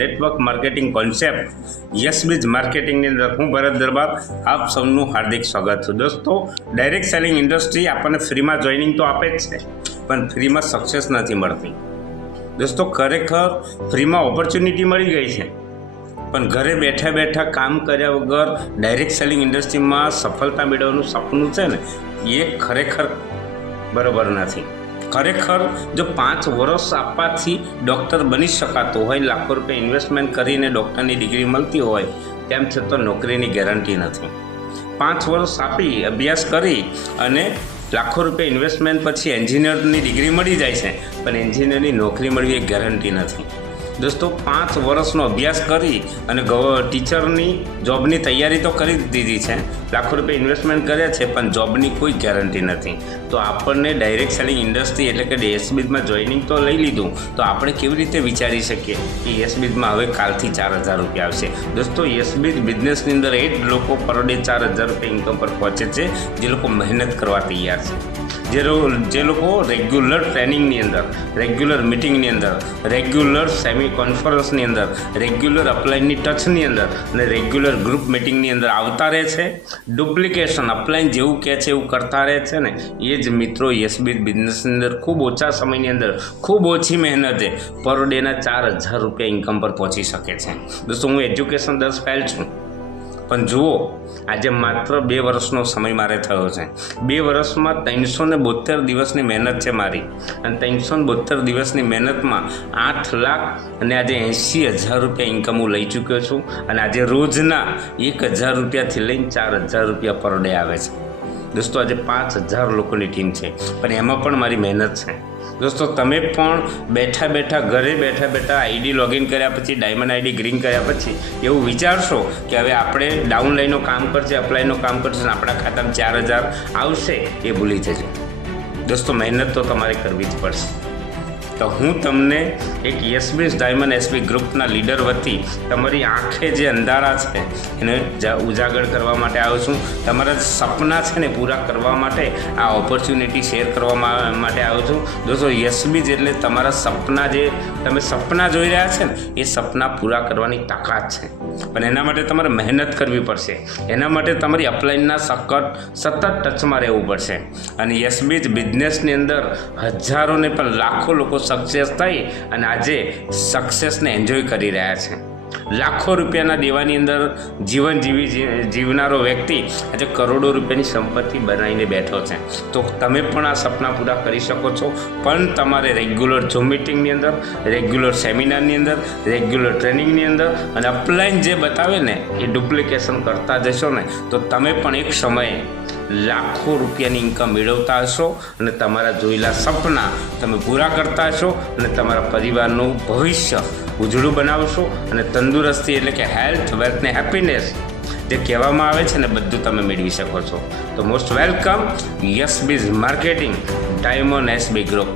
Network marketing concept યસબીજ માર્કેટિંગની અંદર હું ભરત દરબાર આપ સૌનું હાર્દિક સ્વાગત છું। દોસ્તો, ડાયરેક્ટ સેલિંગ ઇન્ડસ્ટ્રી આપણને ફ્રીમાં જોઈનિંગ તો આપે જ છે, પણ ફ્રીમાં સક્સેસ નથી મળતી। દોસ્તો, ખરેખર ફ્રીમાં ઓપોર્ચ્યુનિટી મળી ગઈ છે, પણ ઘરે બેઠા બેઠા કામ કર્યા વગર ડાયરેક્ટ સેલિંગ ઇન્ડસ્ટ્રીમાં સફળતા મેળવવાનું સપનું છે ને, એ ખરેખર બરાબર નથી। ખરેખર જો 5 વર્ષ આપવાથી ડૉક્ટર બની શકાતો હોય, લાખો રૂપિયા ઇન્વેસ્ટમેન્ટ કરીને ડૉક્ટરની ડિગ્રી મળતી હોય, તેમ છતાં નોકરીની ગેરંટી નથી। 5 વર્ષ આપી અભ્યાસ કરી અને લાખો રૂપિયા ઇન્વેસ્ટમેન્ટ પછી એન્જિનિયરની ડિગ્રી મળી જાય છે, પણ એન્જિનિયરની નોકરી મળવી એ ગેરંટી નથી। દોસ્તો, 5 વર્ષનો અભ્યાસ કરી અને ટીચરની જોબની તૈયારી તો કરી દીધી છે, લાખો રૂપિયા ઇન્વેસ્ટમેન્ટ કર્યા છે, પણ જોબની કોઈ ગેરંટી નથી। તો આપણને ડાયરેક્ટ સેલિંગ ઇન્ડસ્ટ્રી એટલે કે યસબીજમાં જોઈનિંગ તો લઈ લીધું, તો આપણે કેવી રીતે વિચારી શકીએ કે યસબીજમાં હવે કાલથી 4000 રૂપિયા આવશે? દોસ્તો, યસબીજ બિઝનેસની અંદર એ જ લોકો પર ડે 4000 રૂપિયા ઇન્કમ પર પહોંચે છે, જે લોકો મહેનત કરવા તૈયાર છે, જે લોકો રેગ્યુલર ટ્રેનિંગની અંદર, રેગ્યુલર મિટિંગની અંદર, રેગ્યુલર સેમી કોન્ફરન્સની અંદર, રેગ્યુલર અપલાઇનની ટચની અંદર અને રેગ્યુલર ગ્રુપ મિટિંગની અંદર આવતા રહે છે, ડુપ્લિકેશન અપલાઇન જેવું કહે છે એવું કરતા રહે છે ને, એ જ મિત્રો યસબીજ બિઝનેસની અંદર ખૂબ ઓછા સમયની અંદર ખૂબ ઓછી મહેનતે પર ડેના 4000 રૂપિયા ઇન્કમ પર પહોંચી શકે છે। દોસ્તો, હું એજ્યુકેશન 10 ફેલ છું, પણ જુઓ, આજે માત્ર 2 વર્ષનો સમય મારે થયો છે। 2 વર્ષમાં 372 દિવસની મહેનત છે મારી, અને 372 દિવસની મહેનતમાં 8 લાખ અને આજે 80,000 રૂપિયા ઇન્કમ હું લઈ ચૂક્યો છું, અને આજે રોજના 1000 રૂપિયાથી લઈને 4000 રૂપિયા પર ડે આવે છે। દોસ્તો, આજે 5000 લોકોની ટીમ છે, પણ એમાં પણ મારી મહેનત છે। દોસ્તો, તમે પણ બેઠા બેઠા ઘરે બેઠા બેઠા આઈડી લોગિન કર્યા પછી, ડાયમંડ આઈડી ગ્રીન કર્યા પછી એવું વિચારશો કે હવે આપણે ડાઉનલાઈનનું કામ કરશે, અપલાઈનનું કામ કરશે અને આપણા ખાતામાં 4000 આવશે, એ ભૂલી જજો। દોસ્તો, મહેનત તો તમારે કરવી જ પડશે। તો હું તમને એક યસબીજ ડાયમંડ એસબી ગ્રુપના લીડર વતી તમારી આંખે જે અંધારા છે એને ઉજાગર કરવા માટે આવ્યો છું। તમારા સપના છે ને પૂરા કરવા માટે આ ઓપોર્ચ્યુનિટી શેર કરવા માટે આવ્યો છું। દોસ્તો, યસબીજ એટલે તમારા સપના, જે તમે સપના જોઈ રહ્યા છે ને, એ સપના પૂરા કરવાની તાકાત છે, પણ એના માટે તમારે મહેનત કરવી પડશે। એના માટે તમારી અપલાઇનના સતત ટચમાં રહેવું પડશે, અને યસબીજ બિઝનેસની અંદર હજારો ને પણ લાખો લોકો સક્સેસ થઈ અને આજે સક્સેસને એન્જોય કરી રહ્યા છે। લાખો રૂપિયાના દેવાની અંદર જીવનારો વ્યક્તિ આજે કરોડો રૂપિયાની સંપત્તિ બનાવીને બેઠો છે। તો તમે પણ આ સપના પૂરા કરી શકો છો, પણ તમારે રેગ્યુલર ઝૂમ મિટિંગની અંદર, રેગ્યુલર સેમિનારની અંદર, રેગ્યુલર ટ્રેનિંગની અંદર અને અપલાઇન જે બતાવે ને એ ડુપ્લિકેશન કરતા જશો ને, તો તમે પણ એક સમયે લાખો રૂપિયાની ઇન્કમ મેળવતા હશો અને તમારા જોયેલા સપના તમે પૂરા કરતા હશો અને તમારા પરિવારનું ભવિષ્ય ઉજળું બનાવશો, અને તંદુરસ્તી એટલે કે હેલ્થ, વેલ્થ ને હેપીનેસ જે કહેવામાં આવે છે ને, બધું તમે મેળવી શકો છો। તો મોસ્ટ વેલકમ યસબીજ માર્કેટિંગ ડાયમંડ એસબી ગ્રુપ।